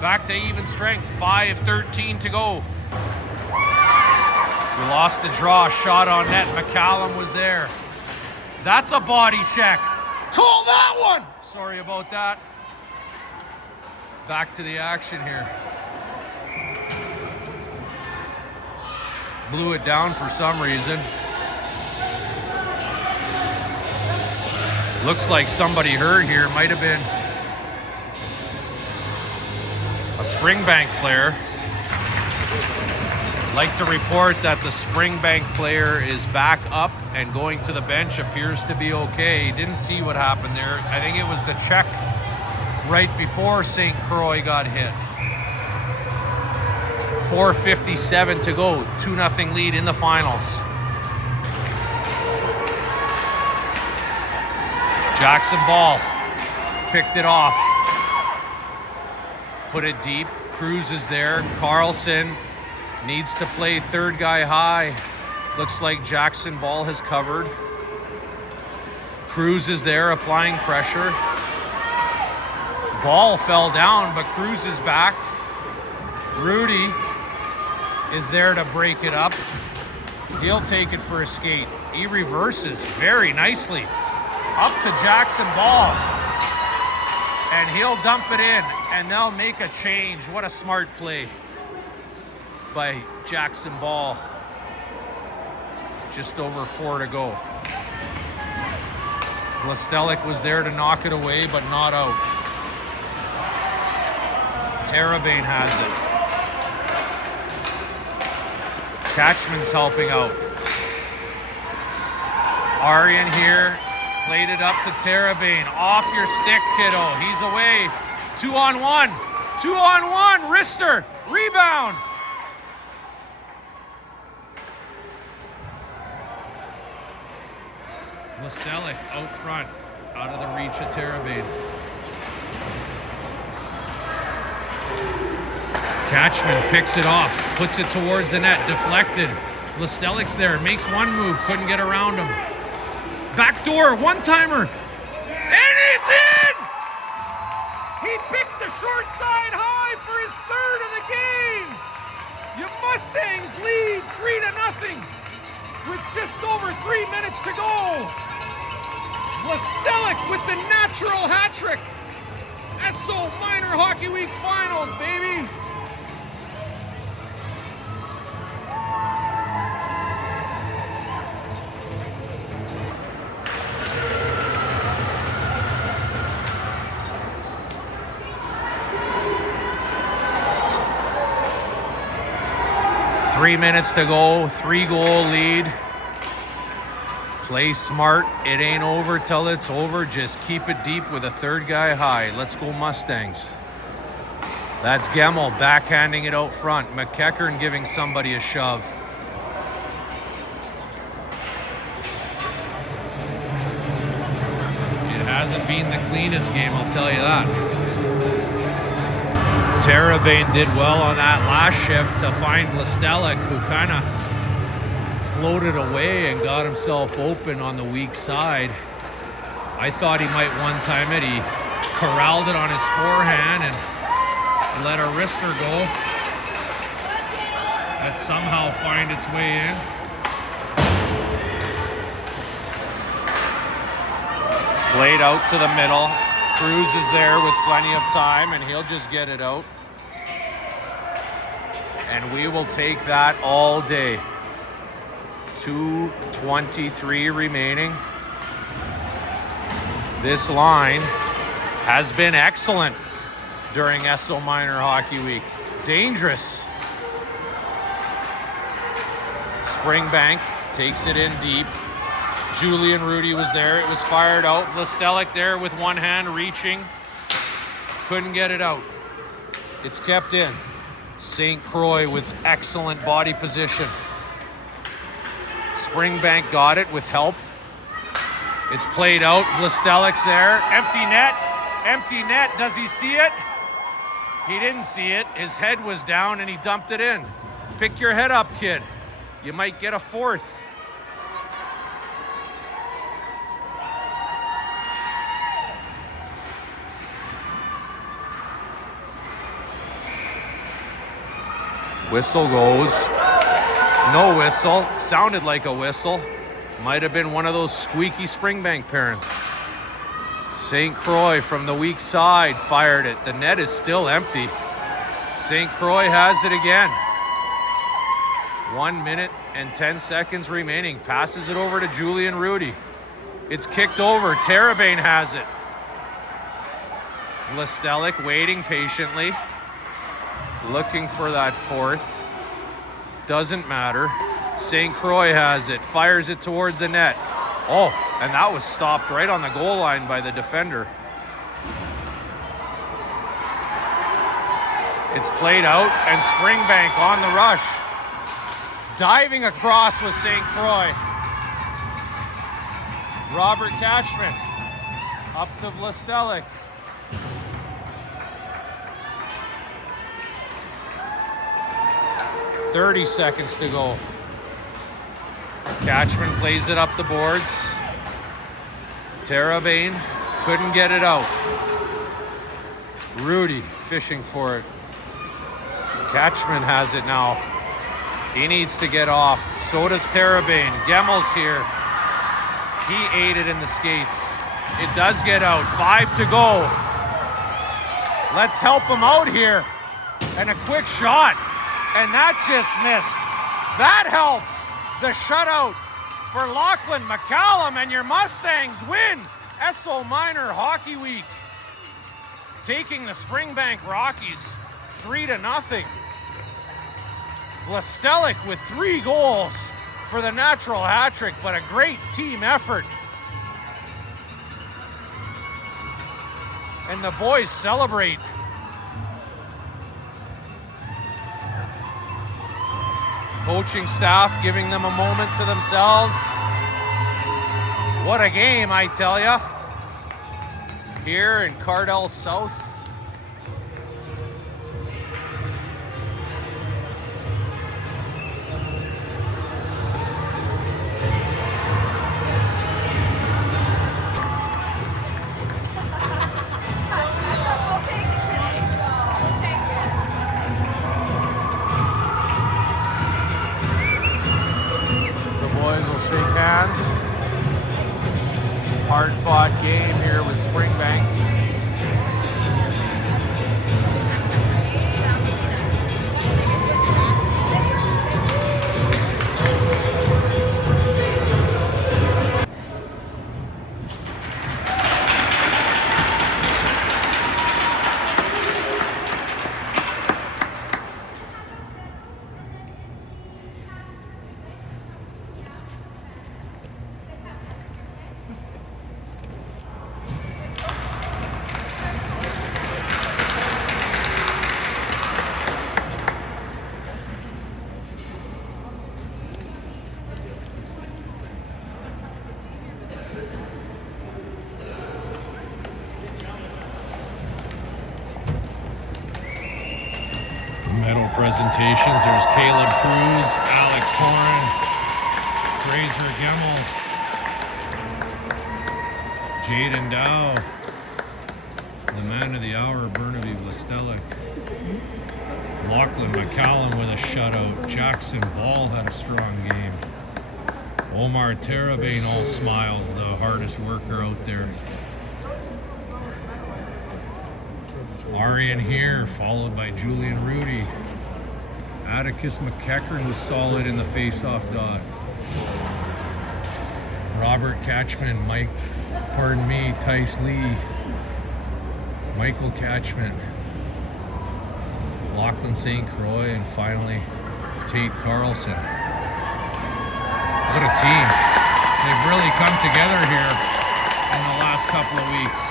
Back to even strength. 5:13 to go. We lost the draw. Shot on net. McCallum was there. That's a body check. Call that one! Sorry about that. Back to the action here. Blew it down for some reason. Looks like somebody hurt here. Might have been a Springbank player. Like to report that the Springbank player is back up and going to the bench. Appears to be okay. Didn't see what happened there. I think it was the check right before St. Croix got hit. 4:57 to go. 2-0 lead in the finals. Jackson Ball picked it off. Put it deep. Cruz is there. Carlson needs to play third guy high. Looks like Jackson Ball has covered. Cruz is there applying pressure. Ball fell down, but Cruz is back. Rudy is there to break it up. He'll take it for a skate. He reverses very nicely. Up to Jackson Ball. And he'll dump it in, and they'll make a change. What a smart play by Jackson Ball. Just over 4 to go. Vlastelik was there to knock it away, but not out. Terabane has it. Catchman's helping out. Aryan here, played it up to Terabane. Off your stick, kiddo. He's away. 2-on-1. 2-on-1. Rister. Rebound. Listelic out front, out of the reach of Terabane. Catchman picks it off, puts it towards the net, deflected. Listelic's there, makes one move, couldn't get around him. Backdoor, one-timer, and it's in! He picked the short side high for his third of the game. Your Mustangs lead 3-0 with just over 3 minutes to go. Listelic with the natural hat trick. Esso Minor Hockey Week Finals, baby. Three minutes to go, 3-goal lead. Play smart, it ain't over till it's over. Just keep it deep with a third guy high. Let's go Mustangs. That's Gemmel backhanding it out front. McKeckern giving somebody a shove. It hasn't been the cleanest game, I'll tell you that. Terabane did well on that last shift to find Listelic, who kind of floated away and got himself open on the weak side. I thought he might one-time it. He corralled it on his forehand and let a wrister go. That somehow find its way in. Played out to the middle. Cruz is there with plenty of time, and he'll just get it out. And we will take that all day. 2:23 remaining. This line has been excellent during Esso Minor Hockey Week. Dangerous. Springbank takes it in deep. Julian Rudy was there. It was fired out. Listelic there with one hand reaching. Couldn't get it out. It's kept in. St. Croix with excellent body position. Springbank got it with help. It's played out. Listelic's there. Empty net. Empty net. Does he see it? He didn't see it. His head was down and he dumped it in. Pick your head up, kid. You might get a fourth. Whistle goes. No whistle. Sounded like a whistle. Might have been one of those squeaky Springbank parents. St. Croix from the weak side fired it. The net is still empty. St. Croix has it again. 1 minute and 10 seconds remaining. Passes it over to Julian Rudy. It's kicked over. Terabane has it. Listelic waiting patiently. Looking for that fourth. Doesn't matter. St. Croix has it. Fires it towards the net. Oh, and that was stopped right on the goal line by the defender. It's played out, and Springbank on the rush. Diving across with St. Croix. Robert Catchman up to Listelic. .30 seconds to go. Catchman plays it up the boards. Terabane couldn't get it out. Rudy fishing for it. Catchman has it now. He needs to get off. So does Terabane. Gemmel's here. He ate it in the skates. It does get out. 5 to go. Let's help him out here. And a quick shot. And that just missed. That helps. The shutout for Lachlan McCallum, and your Mustangs win Esso Minor Hockey Week, taking the Springbank Rockies 3-0. Listelic with 3 goals for the natural hat trick, but a great team effort. And the boys celebrate. Coaching staff giving them a moment to themselves. What a game, I tell ya. Here in Cardell South. The boys will shake hands. Hard-fought game here with Springbank. Medal presentations. There's Caleb Cruz, Alex Horan, Fraser Gemmel, Jaden Dow, the man of the hour, Burnaby Vlastelic, Lachlan McCallum with a shutout. Jackson Ball had a strong game. Omar Terabane all smiles, the hardest worker out there. Arian here, followed by Julian Rudy. Atticus McEachern was solid in the face-off dot. Robert Catchman, Tice Lee, Michael Catchman, Lachlan St. Croix, and finally Tate Carlson. What a team. They've really come together here in the last couple of weeks.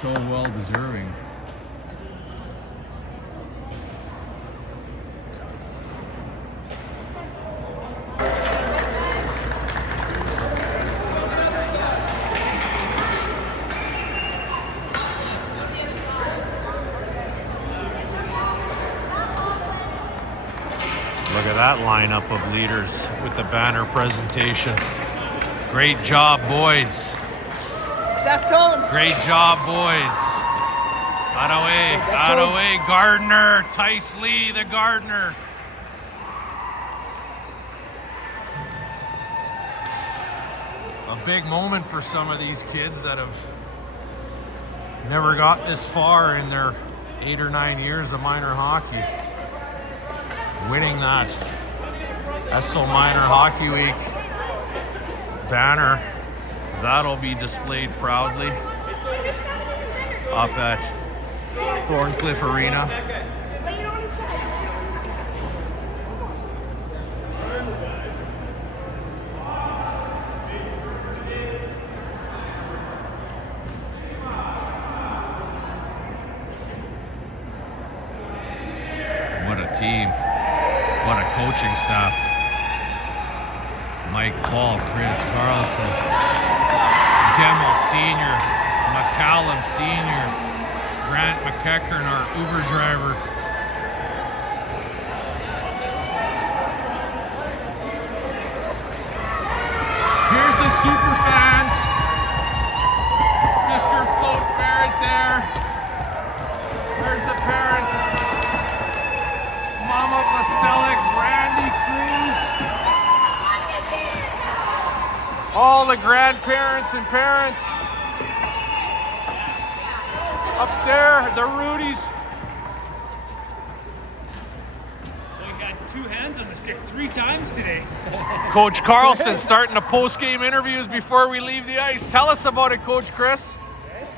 So well deserving. Look at that lineup of leaders with the banner presentation. Great job, boys. Great job, boys. Out away, Gardner, Tice Lee, the Gardner. A big moment for some of these kids that have never got this far in their 8 or 9 years of minor hockey. Winning that Esso Minor Hockey Week banner. That'll be displayed proudly up at Thorncliffe Arena. What a team. What a coaching staff. Mike Paul, Chris Carlson, Gemmel Sr., McCallum Sr., Grant McEachern, our Uber driver. Here's the super fans. Mr. Float Barrett there. There's the parents. Mama Vlastelic, Randy Cruz. All the grandparents and parents up there, the Rudies. We got 2 hands on the stick 3 times today. Coach Carlson starting the post-game interviews before we leave the ice. Tell us about it, Coach Chris.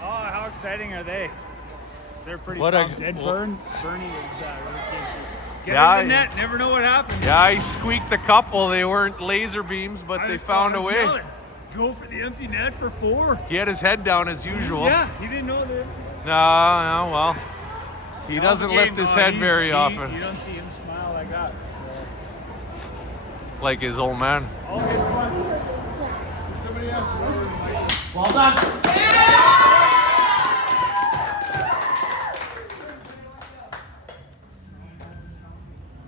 Oh, how exciting are they? They're pretty What pumped. a- And Bernie was get Yeah, in the net, never know what happens. Yeah, he squeaked a couple. They weren't laser beams, but they found a way. Yelling, go for the empty net for 4. He had his head down as usual. Yeah, he didn't know that. No, well, he doesn't lift his head very often. You don't see him smile like that. like his old man. Well done.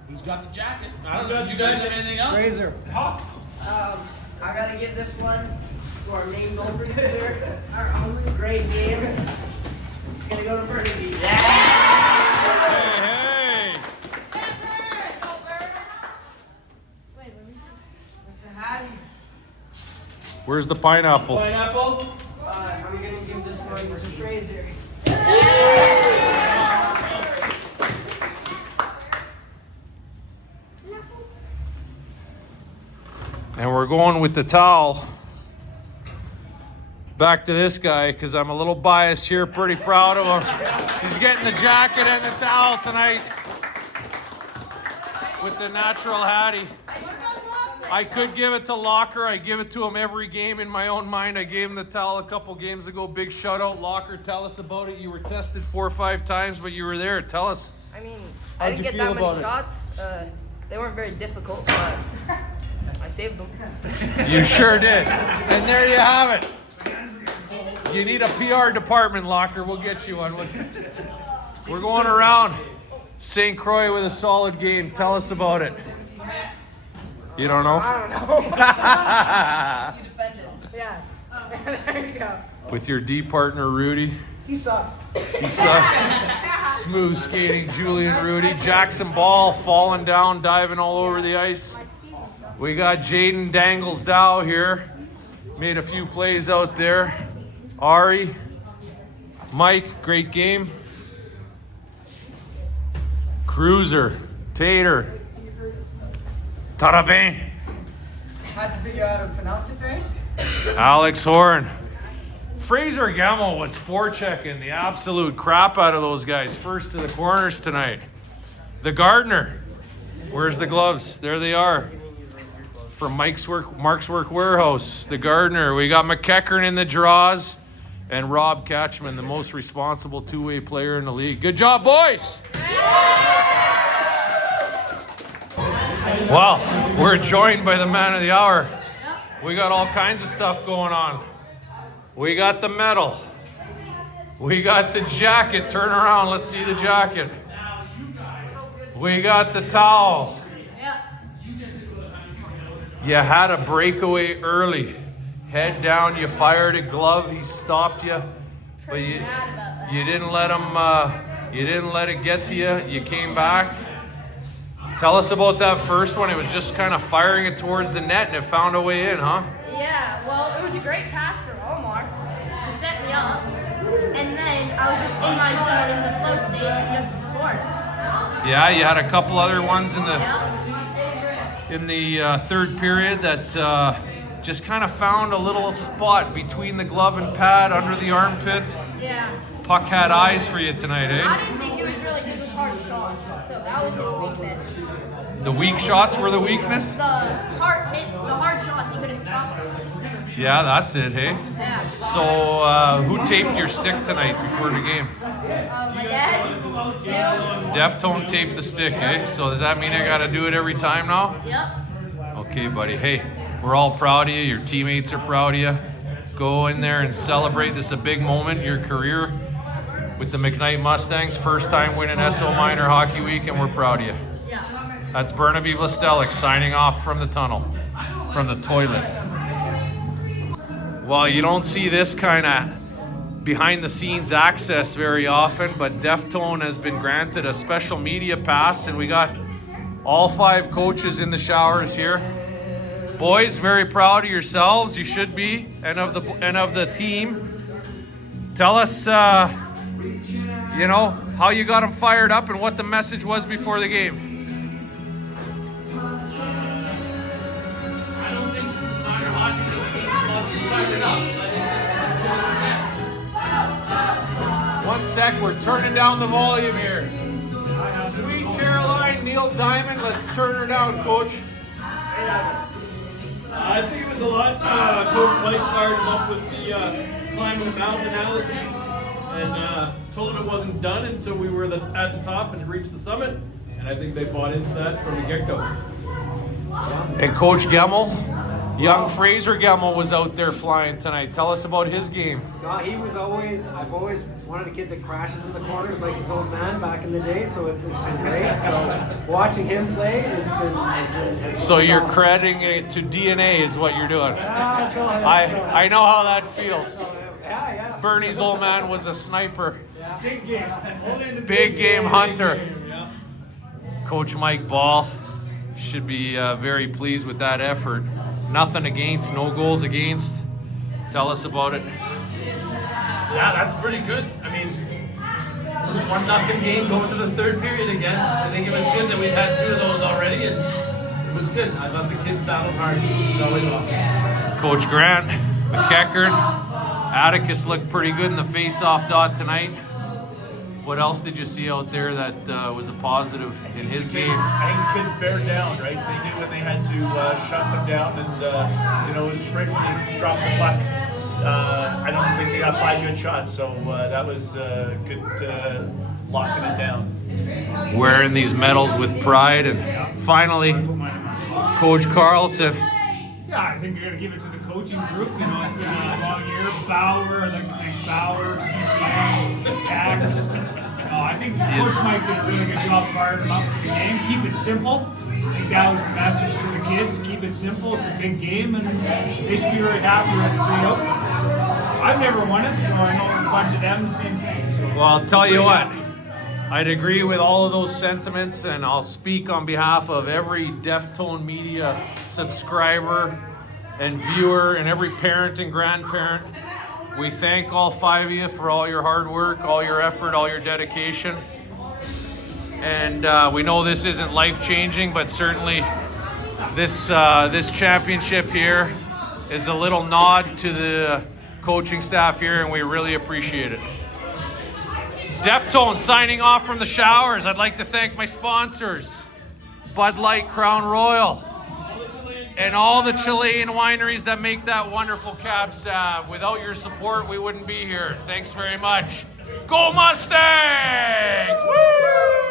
Who's got the jacket? I don't know. Do you guys have anything else? Razor. Huh? I gotta give this one to our main goal producer. Great game. It's gonna go to Burnaby. Hey, Mr. Hattie. where's the pineapple? Pineapple. I'm gonna give this one to Fraser. And we're going with the towel. Back to this guy, because I'm a little biased here. Pretty proud of him. He's getting the jacket and the towel tonight with the natural Hattie. I could give it to Locker. I give it to him every game in my own mind. I gave him the towel a couple games ago. Big shout out, Locker. Tell us about it. You were tested 4 or 5 times, but you were there. Tell us. I mean, How'd I you didn't get feel that many about it? shots. They weren't very difficult, but I saved them. You sure did. And there you have it. You need a PR department, Locker. We'll get you one. We're going around. St. Croix with a solid game. Tell us about it. You don't know? I don't know. You defended. Yeah. There you go. With your D partner, Rudy. He sucks. He's smooth skating, Julian Rudy. Jackson Ball falling down, diving all over the ice. We got Jaden Dangles Dow here. Made a few plays out there. Ari, Mike, great game. Cruiser, Tater, Tarabin, Had to figure out how to pronounce it first. Alex Horn. Fraser Gemmell was forechecking the absolute crap out of those guys. First to the corners tonight. The Gardner. Where's the gloves? There they are. From Mark's Work Warehouse. The Gardner. We got McKeckern in the draws. And Rob Catchman, the most responsible two-way player in the league. Good job, boys! Well, we're joined by the man of the hour. We got all kinds of stuff going on. We got the medal. We got the jacket. Turn around, let's see the jacket. We got the towel. You had a breakaway early. Head down, you fired a glove, he stopped you. But you didn't let him, you didn't let it get to you. You came back. Tell us about that first one. It was just kind of firing it towards the net and it found a way in, huh? Yeah, well, it was a great pass from Omar to set me up, and then I was just in my zone in the flow state and just scored. Yeah, you had a couple other ones in the third period that just kind of found a little spot between the glove and pad under the armpit. Yeah. Puck had eyes for you tonight, I eh? didn't think he was really good with hard shots, so that was his weakness. The weak shots were the weakness? The hard shots, he couldn't stop them. Yeah, that's it, hey? Yeah. So, who taped your stick tonight before the game? My dad, too. Deftone taped the stick, eh? So does that mean I gotta do it every time now? Yep. Okay, buddy. Hey, we're all proud of you. Your teammates are proud of you. Go in there and celebrate. This is a big moment in your career with the McKnight Mustangs. First time winning Esso Minor Hockey Week, and we're proud of you. Yeah. That's Burnaby Vlastelik signing off from the tunnel, from the toilet. Well, you don't see this kind of behind the scenes access very often, but Deftone has been granted a special media pass, and we got all 5 coaches in the showers here. Boys, very proud of yourselves. You should be, and of the team. Tell us, you know, how you got them fired up and what the message was before the game. I don't think minor hockey is fired up. I think this is as good as it gets. 1 sec, we're turning down the volume here. Sweet Caroline, Neil Diamond, let's turn her down, Coach. I think it was a lot. Coach Mike fired him up with the climbing the mountain analogy and told him it wasn't done until we were at the top and reached the summit. And I think they bought into that from the get-go. And Coach Gemmel, young Fraser Gemmel was out there flying tonight. Tell us about his game. He was always, I've always wanted a kid that crashes in the corners like his old man back in the day, so it's been great. So watching him play has been So you're crediting it to DNA is what you're doing. Yeah, it's all him. I know how that feels. Yeah. Bernie's old man was a sniper. Big game. Only in the Big game hunter. game, yeah. Coach Mike Ball should be very pleased with that effort. Nothing against, no goals against. Tell us about it. Yeah, that's pretty good. I mean, 1-0 game going to the third period again. I think it was good that we've had 2 of those already, and it was good. I thought the kids battled hard, which is always awesome. Coach Grant, McKeckern, Atticus looked pretty good in the face-off dot tonight. What else did you see out there that was a positive in his game? I think kids bared down, right? They knew when they had to shut them down, and it was right from the drop the puck. I don't think they got 5 good shots, so that was good locking it down. Wearing these medals with pride, and finally, Coach Carlson. Yeah, I think you're going to give it to the coaching group. It's been a long year. Bauer, I'd like to thank Bauer, CCA, Tax. I think Coach Mike did a really good job firing them up for the game. Keep it simple. I think that was the message to the kids. Keep it simple. It's a big game, and they should be really happy with the 3 outcomes. I've never won it, so I know a bunch of them the same thing. So Well, I'll tell you what, I'd agree with all of those sentiments, and I'll speak on behalf of every Deftone Media subscriber and viewer and every parent and grandparent. We thank all 5 of you for all your hard work, all your effort, all your dedication. And we know this isn't life-changing, but certainly this championship here is a little nod to the coaching staff here, and we really appreciate it. Deftone signing off from the showers. I'd like to thank my sponsors, Bud Light, Crown Royal, and all the Chilean wineries that make that wonderful Cab Sav. Without your support, we wouldn't be here. Thanks very much. Go Mustangs! Woo!